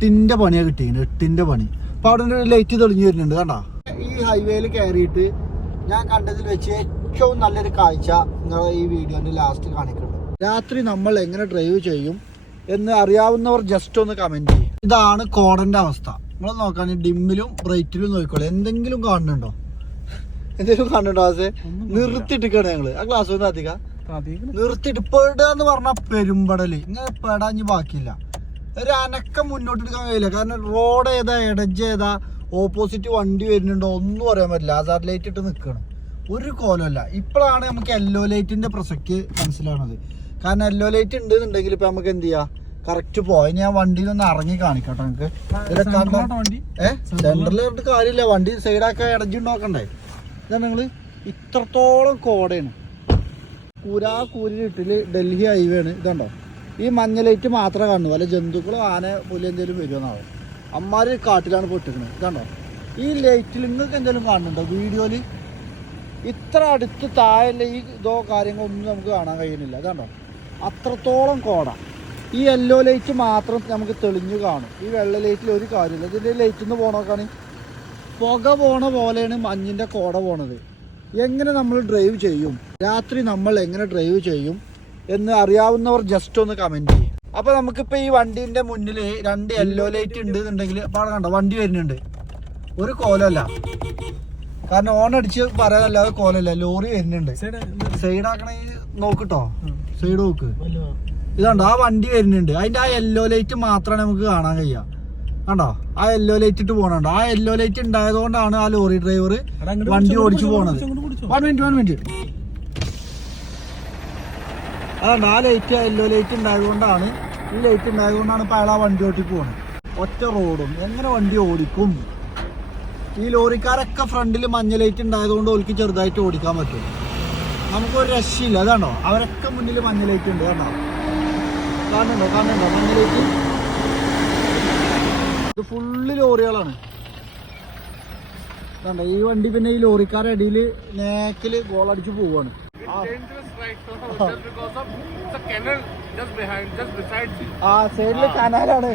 എട്ടിന്റെ പണിയാ കിട്ടിയത് എട്ടിന്റെ പണി. അപ്പൊ അവിടെ ലൈറ്റ് തെളിഞ്ഞു വരുന്നുണ്ട് കണ്ടാ? ഈ ഹൈവേയിൽ കയറിയിട്ട് ഞാൻ കണ്ടതിൽ വെച്ച് ഏറ്റവും നല്ലൊരു കാഴ്ച നിങ്ങൾ ഈ വീഡിയോന്റെ ലാസ്റ്റ് കാണിക്കുന്നുണ്ട് രാത്രി നമ്മൾ എങ്ങനെ ഡ്രൈവ് ചെയ്യും എന്ന് അറിയാവുന്നവർ ജസ്റ്റ് ഒന്ന് കമന്റ് ചെയ്യും. ഇതാണ് കോടന്റെ അവസ്ഥ. നമ്മൾ നോക്കാൻ ഡിമ്മിലും ബ്രൈറ്റിലും നോക്കിക്കോളൂ. എന്തെങ്കിലും കാണുന്നുണ്ടോ? എന്തെങ്കിലും കാണുന്നുണ്ടോ ആസെ? നിർത്തിയിട്ടിക്കാണ് ഞങ്ങൾ. ആ ക്ലാസ് ഒന്ന് അധികം നിർത്തിയിട്ട് എന്ന് പറഞ്ഞ പെരുമ്പടൽ. ഇങ്ങനെ പെടാഞ്ഞ് ബാക്കിയില്ല. ഒരു അനക്കം മുന്നോട്ട് എടുക്കാൻ കഴിയില്ല. കാരണം റോഡ് ഏതാ ഇടജ് ഏതാ ഓപ്പോസിറ്റ് വണ്ടി വരുന്നുണ്ടോ ഒന്നും അറിയാൻ പറ്റില്ല. ആസാർ ലൈറ്റ് ഇട്ട് നിൽക്കണം ഒരു കോലമല്ല ഇപ്പോഴാണ് നമുക്ക് യെല്ലോ ലൈറ്റിന്റെ പ്രസക്തി മനസ്സിലാവുന്നത്. കാരണം യെല്ലോ ലൈറ്റ് ഉണ്ട് എന്നുണ്ടെങ്കിൽ ഇപ്പം നമുക്ക് എന്ത് ചെയ്യാം? കറക്റ്റ് പോയി ഞാൻ വണ്ടിയിൽ ഒന്ന് ഇറങ്ങി കാണിക്കട്ടെ കണ്ട- ഏഹ് സെന്ററിൽ കണ്ടിട്ട് കാര്യമില്ല. വണ്ടി സൈഡാക്കാൻ ഇടഞ്ഞുണ്ടാക്കണ്ടേ ഇതാണ് നിങ്ങൾ ഇത്രത്തോളം കോടയാണ്. കൂരാ കൂരിട്ടിൽ ഡൽഹി ഹൈവേ ആണ്. ഇതുണ്ടോ? ഈ മഞ്ഞ ലൈറ്റ് മാത്രമേ കാണുന്നു അല്ലെ ജന്തുക്കളോ ആന പുലി എന്തെങ്കിലും വരുമെന്നാവും അമ്മാര് കാട്ടിലാണ് പൊട്ടിക്കുന്നത് കണ്ടോ? ഈ ലൈറ്റിൽ നിങ്ങൾക്ക് എന്തെങ്കിലും കാണുന്നുണ്ടോ വീഡിയോയിൽ? ഇത്ര അടുത്ത് താഴെ ഈ ഇതോ കാര്യങ്ങളൊന്നും നമുക്ക് കാണാൻ കഴിയുന്നില്ല. കണ്ടോ? അത്രത്തോളം കോട. ഈ യെല്ലോ ലൈറ്റ് മാത്രം നമുക്ക് തെളിഞ്ഞു കാണും. ഈ വെള്ള ലൈറ്റിൽ ഒരു കാര്യമില്ല ഇതിന്റെ ലൈറ്റിൽ നിന്ന് പോണോക്കാണ് പുക പോണ പോലെയാണ് മഞ്ഞിന്റെ കോട പോണത്. എങ്ങനെ നമ്മൾ ഡ്രൈവ് ചെയ്യും? രാത്രി നമ്മൾ എങ്ങനെ ഡ്രൈവ് ചെയ്യും? എന്ന് അറിയാവുന്നവർ ജസ്റ്റ് ഒന്ന് കമന്റ് ചെയ്യും. അപ്പൊ നമുക്കിപ്പോ ഈ വണ്ടീന്റെ മുന്നിൽ രണ്ട് യെല്ലോ ലൈറ്റ് ഉണ്ട് എന്നുണ്ടെങ്കിൽ അപ്പൊ അവിടെ കണ്ടോ വണ്ടി വരുന്നുണ്ട്. ഒരു കോലല്ല. കാരണം ഓൺ അടിച്ച് പറയാനല്ലാതെ കോലല്ല ലോറി വരുന്നുണ്ട്. സൈഡ് ആക്കണ നോക്കിട്ടോ. സൈഡ് നോക്ക്. ഇതാണ്ടോ ആ വണ്ടി വരുന്നുണ്ട്. അതിന്റെ ആ യെല്ലോ ലൈറ്റ് മാത്രമാണ് നമുക്ക് കാണാൻ കഴിയാ. കണ്ടോ ആ യെല്ലോ ലൈറ്റ് ഇട്ട് പോണുണ്ടോ. ആ യെല്ലോ ലൈറ്റ് ഉണ്ടായതുകൊണ്ടാണ് ആ ലോറി ഡ്രൈവർ വണ്ടി ഓടിച്ചു പോണത്. വൺ മിനിറ്റ് വൺ മിനിറ്റ് അതുകൊണ്ട് ആ ലൈറ്റ് യെല്ലോ ലൈറ്റ് ഉണ്ടായതുകൊണ്ടാണ്. ഈ ലൈറ്റ് ഉണ്ടായതുകൊണ്ടാണ് ഇപ്പൊ അയാൾ ആ വണ്ടി ഓട്ടി പോകുന്നത് ഒറ്റ റോഡും. എങ്ങനെ വണ്ടി ഓടിക്കും? ഈ ലോറിക്കാരൊക്കെ ഫ്രണ്ടിൽ മഞ്ഞ ലൈറ്റ് ഉണ്ടായതുകൊണ്ട് ഓൽക്ക് ചെറുതായിട്ട് ഓടിക്കാൻ പറ്റും. നമുക്കൊരു രക്ഷയില്ല അതാണോ? അവരൊക്കെ മുന്നിൽ മഞ്ഞ ലൈറ്റ് ഉണ്ട് കണ്ടോ കാണുന്നുണ്ടോ? കാണുന്നുണ്ടോ? മഞ്ഞ ലൈറ്റ് ഇത് ഫുള്ള് ലോറികളാണ്. കണ്ടോ? ഈ വണ്ടി പിന്നെ ഈ ലോറിക്കാരുടെ ഇടയിൽ നേക്കിൽ ഗോളടിച്ച് പോവാണ്. ആ. സൈഡിൽ കനാലാണ്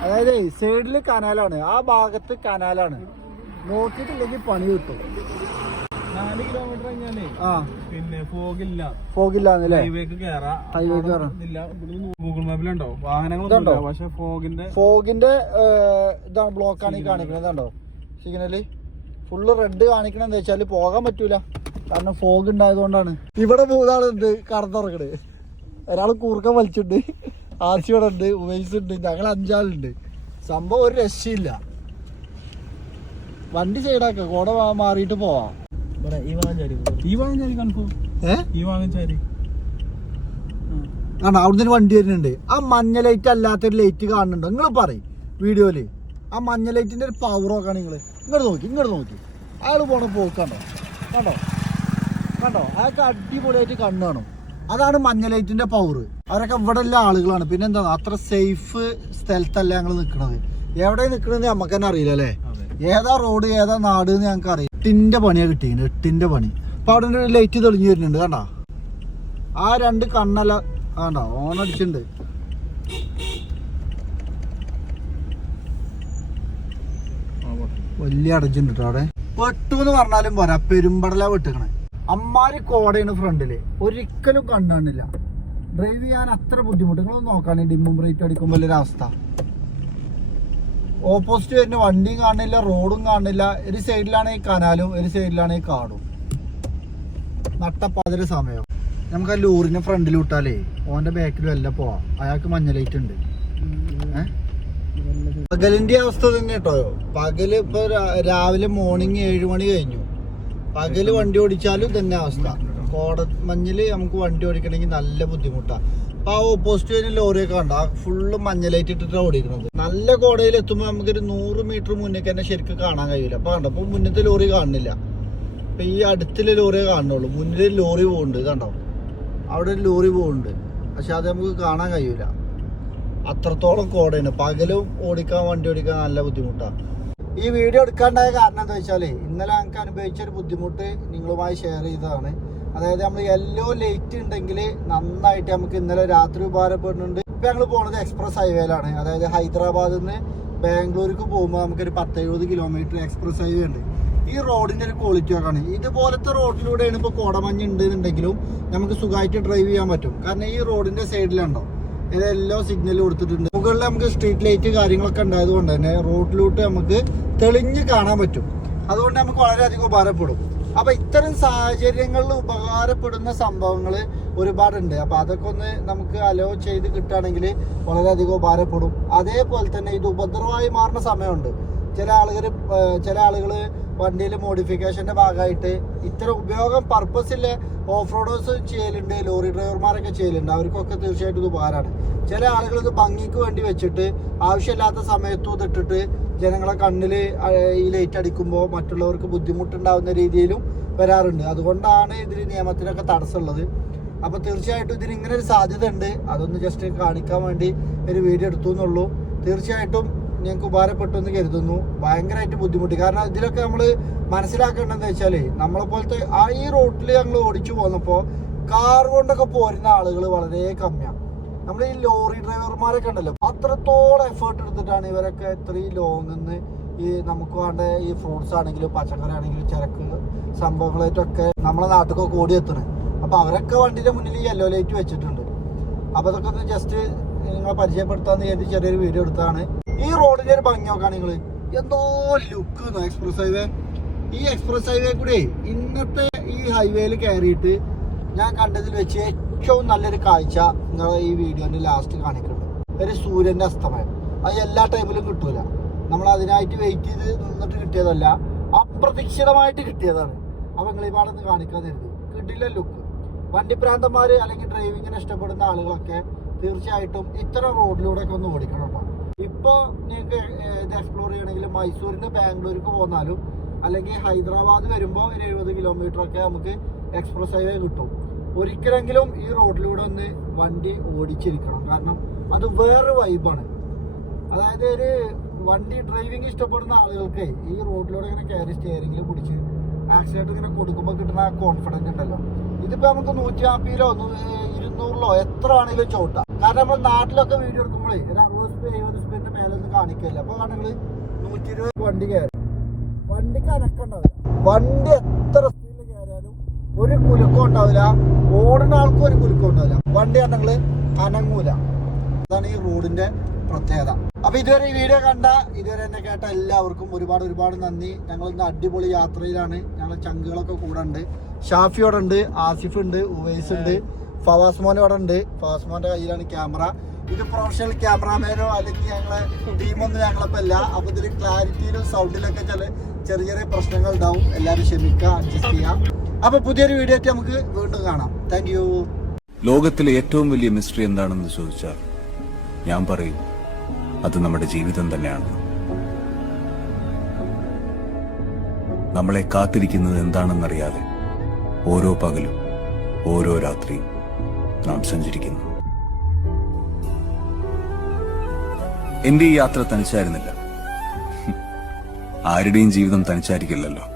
അതായത് സൈഡിൽ കനാലാണ് ആ ഭാഗത്ത് കനാലാണ് നോക്കിയിട്ടില്ലെങ്കിൽ പണി കിട്ടും നാല് കിലോമീറ്റർ ഫോഗിന്റെ ഫോഗിന്റെ ഇതാണ് ബ്ലോക്കാണ് ഈ കാണിക്കുന്നത് ഇതുണ്ടോ സിഗ്നൽ ഫുള്ള് റെഡ് കാണിക്കണം എന്താ വെച്ചാൽ പോകാൻ പറ്റൂല. കാരണം ഫോഗ് ഉണ്ടായതുകൊണ്ടാണ്. ഇവിടെ മൂന്നാളുണ്ട് കടന്നുറങ്ങണ് ഒരാൾ കൂർക്ക വലിച്ചിട്ടുണ്ട് ഇവിടെ ഉണ്ട് ഉവൈസ് ഉണ്ട് ഞങ്ങൾ അഞ്ചാളുണ്ട്. സംഭവം ഒരു രക്ഷയില്ല. വണ്ടി സൈഡാക്ക കൂടെ മാറിയിട്ട് പോവാം. ആണ് അവിടുന്ന് വണ്ടി വരുന്നുണ്ട്. ആ മഞ്ഞ ലൈറ്റ് അല്ലാത്തൊരു ലൈറ്റ് കാണുന്നുണ്ടോ? നിങ്ങൾ പറയും വീഡിയോയിൽ ആ മഞ്ഞ ലൈറ്റിന്റെ ഒരു പവർ നോക്കാണ് നിങ്ങൾ ഇങ്ങോട്ട് നോക്കി ഇങ്ങോട്ട് നോക്കി. അയാൾ പോണ പോക്ക് കണ്ടോ? കണ്ടോ? അയാൾക്ക് അടിപൊളിയായിട്ട് കണ്ണാണ് കാണും. അതാണ് മഞ്ഞ ലൈറ്റിന്റെ പവർ അവരൊക്കെ ഇവിടെ ഉള്ള ആളുകളാണ്. പിന്നെ എന്താ അത്ര സേഫ് സ്ഥലത്തല്ല ഞങ്ങൾ നിൽക്കുന്നത് എവിടെ നിൽക്കണമെന്ന് നമുക്ക് തന്നെ അറിയില്ല അല്ലേ? ഏതാ റോഡ് ഏതാ നാട് എന്ന് ഞങ്ങൾക്ക് അറിയാം എട്ടിന്റെ പണിയാണ് കിട്ടിയത് എട്ടിന്റെ പണി. അപ്പൊ അവിടെ ഒരു ലൈറ്റ് തെളിഞ്ഞു വരുന്നുണ്ട്. കണ്ടോ? ആ രണ്ട് കണ്ണല്ല കണ്ടോ? ഓൺ വലിയ അടച്ചിട്ടുണ്ട് കേട്ടോ അവിടെ. വെട്ടു എന്ന് പറഞ്ഞാലും പോരാ പെരുമ്പടല വെട്ടുക്കണേ. അമ്മാര് കോടയാണ് ഫ്രണ്ടിൽ. ഒരിക്കലും കണ്ണാണില്ല. ഡ്രൈവ് ചെയ്യാൻ അത്ര ബുദ്ധിമുട്ട്. നിങ്ങളൊന്ന് നോക്കാൻ ഡിമ്മും ബ്രേറ്റ് അടിക്കുമ്പോൾ അവസ്ഥ. ഓപ്പോസിറ്റ് വരുന്ന വണ്ടിയും കാണില്ല റോഡും കാണില്ല. ഒരു സൈഡിലാണ് ഈ കനാലും ഒരു സൈഡിലാണ് ഈ കാടും. നട്ടപ്പാതിര സമയം. നമുക്ക് ആ ലോറിനെ ഫ്രണ്ടിൽ വിട്ടാലേ ഓന്റെ ബാക്കിലും അല്ല പോവാം. അയാൾക്ക് മഞ്ഞ ലൈറ്റ് ഉണ്ട്? പകലിന്റെ അവസ്ഥ തന്നെ കേട്ടോ. പകൽ ഇപ്പൊ രാവിലെ മോർണിംഗ് ഏഴു മണി കഴിഞ്ഞു. പകൽ വണ്ടി ഓടിച്ചാലും തന്നെ അവസ്ഥ. കോട മഞ്ഞിൽ നമുക്ക് വണ്ടി ഓടിക്കണമെങ്കിൽ നല്ല ബുദ്ധിമുട്ടാ. അപ്പൊ ആ ഓപ്പോസിറ്റ് വരുന്ന ലോറിയൊക്കെ കണ്ടോ? ആ ഫുള്ള് മഞ്ഞ ലൈറ്റ് ഇട്ടിട്ടാണ് ഓടിക്കുന്നത് നല്ല കോടയിൽ എത്തുമ്പോൾ നമുക്കൊരു നൂറ് മീറ്റർ മുന്നേക്ക് തന്നെ ശരിക്കും കാണാൻ കഴിയില്ല. അപ്പൊ കണ്ടോ? അപ്പൊ മുന്നത്തെ ലോറി കാണുന്നില്ല. അപ്പൊ ഈ അടുത്തുള്ള ലോറിയെ കാണുന്നുള്ളൂ. മുന്നിൽ ലോറി പോകുന്നുണ്ട് കണ്ടോ? അവിടെ ഒരു ലോറി പോകുന്നുണ്ട് പക്ഷെ അത് നമുക്ക് കാണാൻ കഴിയൂല. അത്രത്തോളം കോടയാണ് പകലും ഓടിക്കാൻ വണ്ടി ഓടിക്കാൻ നല്ല ബുദ്ധിമുട്ടാണ് ഈ വീഡിയോ എടുക്കാണ്ടായ കാരണം എന്താ വെച്ചാൽ ഇന്നലെ ഞങ്ങൾക്ക് അനുഭവിച്ച ഒരു ബുദ്ധിമുട്ട് നിങ്ങളുമായി ഷെയർ ചെയ്തതാണ്. അതായത് നമ്മൾ യെല്ലോ ലൈറ്റ് ഉണ്ടെങ്കിൽ നന്നായിട്ട് നമുക്ക് ഇന്നലെ രാത്രി ഉപകാരപ്പെടുന്നുണ്ട്. ഇപ്പൊ ഞങ്ങൾ പോണത് എക്സ്പ്രസ് ഹൈവേയിലാണ് അതായത് ഹൈദരാബാദിൽ നിന്ന് ബാംഗ്ലൂർക്ക് പോകുമ്പോൾ നമുക്കൊരു പത്ത് എഴുപത് കിലോമീറ്റർ എക്സ്പ്രസ് ഹൈവേ ഉണ്ട്. ഈ റോഡിന്റെ ഒരു ക്വാളിറ്റി ഒക്കെയാണ് ഇതുപോലത്തെ റോഡിലൂടെയാണ് ഇപ്പോൾ കോടമഞ്ഞ് ഉണ്ടെന്നുണ്ടെങ്കിലും നമുക്ക് സുഖമായിട്ട് ഡ്രൈവ് ചെയ്യാൻ പറ്റും. കാരണം ഈ റോഡിന്റെ സൈഡിലുണ്ടോ ഇതെല്ലാം സിഗ്നൽ കൊടുത്തിട്ടുണ്ട്. മുകളിൽ നമുക്ക് സ്ട്രീറ്റ് ലൈറ്റ് കാര്യങ്ങളൊക്കെ ഉണ്ടായത് കൊണ്ട് തന്നെ റോഡിലോട്ട് നമുക്ക് തെളിഞ്ഞ് കാണാൻ പറ്റും. അതുകൊണ്ട് നമുക്ക് വളരെയധികം ഉപകാരപ്പെടും. അപ്പൊ ഇത്തരം സാഹചര്യങ്ങളിൽ ഉപകാരപ്പെടുന്ന സംഭവങ്ങൾ ഒരുപാടുണ്ട്. അപ്പൊ അതൊക്കെ ഒന്ന് നമുക്ക് അലോ ചെയ്ത് കിട്ടുകയാണെങ്കിൽ വളരെയധികം ഉപകാരപ്പെടും. അതേപോലെ തന്നെ ഇത് ഉപദ്രവമായി മാറുന്ന സമയമുണ്ട്. ചില ആളുകൾ ചില ആളുകൾ വണ്ടിയിൽ മോഡിഫിക്കേഷന്റെ ഭാഗമായിട്ട് ഇത്തരം ഉപയോഗം പർപ്പസിലെ ഓഫ് റോഡേഴ്സ് ചെയ്യലുണ്ട് ലോറി ഡ്രൈവർമാരൊക്കെ ചെയ്യലുണ്ട്. അവർക്കൊക്കെ തീർച്ചയായിട്ടും ഇത് ഉപകാരമാണ്. ചില ആളുകൾ ഇത് ഭംഗിക്ക് വേണ്ടി വെച്ചിട്ട് ആവശ്യമില്ലാത്ത സമയത്തും ഇതിട്ടിട്ട് ജനങ്ങളെ കണ്ണിൽ ഈ ലൈറ്റ് അടിക്കുമ്പോൾ മറ്റുള്ളവർക്ക് ബുദ്ധിമുട്ടുണ്ടാവുന്ന രീതിയിലും വരാറുണ്ട്. അതുകൊണ്ടാണ് ഇതിന് നിയമത്തിനൊക്കെ തടസ്സമുള്ളത്. അപ്പോൾ തീർച്ചയായിട്ടും ഇതിന് ഇങ്ങനെ ഒരു സാധ്യത ഉണ്ട് അതൊന്ന് ജസ്റ്റ് കാണിക്കാൻ വേണ്ടി ഒരു വീഡിയോ എടുത്തു എന്നുള്ളൂ. തീർച്ചയായിട്ടും ഞങ്ങൾക്ക് ഉപകാരപ്പെട്ടു എന്ന് കരുതുന്നു. ഭയങ്കരമായിട്ട് ബുദ്ധിമുട്ടി. കാരണം ഇതിലൊക്കെ നമ്മൾ മനസ്സിലാക്കേണ്ടതെന്ന് വെച്ചാൽ നമ്മളെ പോലത്തെ ആ ഈ റോട്ടിൽ ഞങ്ങൾ ഓടിച്ചു പോന്നപ്പോൾ കാർ കൊണ്ടൊക്കെ പോരുന്ന ആളുകൾ വളരെ കമ്മിയാണ് നമ്മൾ ഈ ലോറി ഡ്രൈവർമാരൊക്കെ ഉണ്ടല്ലോ. അത്രത്തോളം എഫേർട്ട് എടുത്തിട്ടാണ് ഇവരൊക്കെ ഇത്രയും ലോങ് നിന്ന് ഈ നമുക്ക് വേണ്ട ഈ ഫ്രൂട്ട്സ് ആണെങ്കിലും പച്ചക്കറി ആണെങ്കിലും ചരക്ക് സംഭവങ്ങളായിട്ടൊക്കെ നമ്മളെ നാട്ടിലൊക്കെ ഓടി എത്തണേ. അപ്പോൾ അവരൊക്കെ വണ്ടിയുടെ മുന്നിൽ ഈ യെല്ലോ ലൈറ്റ് വെച്ചിട്ടുണ്ട്. അപ്പോൾ അതൊക്കെ ഒന്ന് ജസ്റ്റ് നിങ്ങളെ പരിചയപ്പെടുത്താമെന്ന് കരുതി ചെറിയൊരു വീഡിയോ എടുത്താണ് ഈ റോഡിന്റെ ഒരു ഭംഗി നോക്കാൻ നിങ്ങൾ എന്തോ ലുക്ക് എക്സ്പ്രസ് ഹൈവേ ഈ എക്സ്പ്രസ് ഹൈവേ കൂടെ ഇന്നത്തെ ഈ ഹൈവേയിൽ കയറിയിട്ട് ഞാൻ കണ്ടതിൽ വെച്ച് ഏറ്റവും നല്ലൊരു കാഴ്ച നിങ്ങളെ ഈ വീഡിയോന്റെ ലാസ്റ്റ് കാണിക്കുന്നുണ്ട് ഒരു സൂര്യന്റെ അസ്തമയം. അത് എല്ലാ ടൈമിലും കിട്ടൂല. നമ്മൾ അതിനായിട്ട് വെയിറ്റ് ചെയ്ത് നിന്നിട്ട് കിട്ടിയതല്ല അപ്രതീക്ഷിതമായിട്ട് കിട്ടിയതാണ്. അപ്പൊ നിങ്ങൾ ഈ പാടൊന്ന് കാണിക്കാൻ തരുന്നത് കിട്ടില്ല ലുക്ക് വണ്ടിപ്രാന്തന്മാർ അല്ലെങ്കിൽ ഡ്രൈവിങ്ങിനെ ഇഷ്ടപ്പെടുന്ന ആളുകളൊക്കെ തീർച്ചയായിട്ടും ഇത്തരം റോഡിലൂടെ ഒക്കെ ഒന്ന് ഓടിക്കണം കേട്ടോ. ഇപ്പൊ നിങ്ങൾക്ക് ഇത് എക്സ്പ്ലോർ ചെയ്യണമെങ്കിൽ മൈസൂരിന് ബാംഗ്ലൂർക്ക് പോന്നാലും അല്ലെങ്കിൽ ഹൈദരാബാദ് വരുമ്പോൾ ഒരു എഴുപത് കിലോമീറ്റർ ഒക്കെ നമുക്ക് എക്സ്പ്രസ് ഹൈവേ കിട്ടും. ഒരിക്കലെങ്കിലും ഈ റോഡിലൂടെ ഒന്ന് വണ്ടി ഓടിച്ചിരിക്കണം. കാരണം അത് വേറെ വൈബാണ് അതായത് ഒരു വണ്ടി ഡ്രൈവിംഗ് ഇഷ്ടപ്പെടുന്ന ആളുകൾക്ക് ഈ റോഡിലൂടെ ഇങ്ങനെ കയറി സ്റ്റിയറിംഗിൽ പിടിച്ച് ആക്സിഡന്റ് ഇങ്ങനെ കൊടുക്കുമ്പോൾ കിട്ടുന്ന ആ കോൺഫിഡൻസ് ഉണ്ടല്ലോ. ഇതിപ്പോൾ നമുക്ക് നൂറ്റി അമ്പതിലോ ഇരുന്നൂറിലോ എത്ര ആണെങ്കിലും ചോട്ടാം. കാരണം നമ്മൾ നാട്ടിലൊക്കെ വീഡിയോ എടുക്കുമ്പോഴേ ഒരു കാണിക്കില്ല? അപ്പൊ നിങ്ങൾ നൂറ്റി ഇരുപത് വണ്ടി കയറി. വണ്ടിക്ക് അനക്കുണ്ടാവില്ല വണ്ടി എത്ര സ്പീഡിൽ കയറിയാലും ഒരു കുലുക്കം ഉണ്ടാവില്ല. ഓടുന്ന ആൾക്കും ഒരു കുലുക്കം ഉണ്ടാവില്ല. വണ്ടി ആണെങ്കിൽ അനങ്ങൂല. അതാണ് ഈ റോഡിന്റെ പ്രത്യേകത. അപ്പൊ ഇതുവരെ ഈ വീഡിയോ കണ്ട ഇതുവരെ എന്നെ കേട്ട എല്ലാവർക്കും ഒരുപാട് ഒരുപാട് നന്ദി. ഞങ്ങൾ ഇന്ന് അടിപൊളി യാത്രയിലാണ്. ഞങ്ങൾ ചങ്കുകളൊക്കെ കൂടെ ഉണ്ട്. ഷാഫിയോടുണ്ട് ഉണ്ട് ആസിഫ് ഉണ്ട് ഉവൈസ് ഉണ്ട് ഫവാസ് അവിടെ ഉണ്ട്. ഫവാസ് മോന്റെ കയ്യിലാണ് ക്യാമറ. ഇത് പ്രൊഫഷണൽ ക്യാമറാമാനോ അല്ലെങ്കിൽ ഞങ്ങളെ ടീമൊന്നും ഞങ്ങളിപ്പോ അല്ല അപ്പൊ ഇതിൽ ക്ലാരിറ്റിയിലും സൗണ്ടിലൊക്കെ ചില ചെറിയ ചെറിയ പ്രശ്നങ്ങൾ ഉണ്ടാവും എല്ലാവരും ക്ഷമിക്കുക അഡ്ജസ്റ്റ് ചെയ്യാം. അപ്പൊ പുതിയൊരു വീഡിയോ ആയിട്ട് നമുക്ക് വീണ്ടും കാണാം. താങ്ക് യു ലോകത്തിലെ ഏറ്റവും വലിയ മിസ്റ്ററി എന്താണെന്ന് ചോദിച്ചാൽ ഞാൻ പറയും അത് നമ്മുടെ ജീവിതം തന്നെയാണ്. നമ്മളെ കാത്തിരിക്കുന്നത് എന്താണെന്നറിയാതെ ഓരോ പകലും ഓരോ രാത്രിയും നാം സഞ്ചരിക്കുന്നു. എന്റെ ഈ യാത്ര തനിച്ചായിരുന്നില്ല. ആരുടെയും ജീവിതം തനിച്ചായിരിക്കില്ലല്ലോ.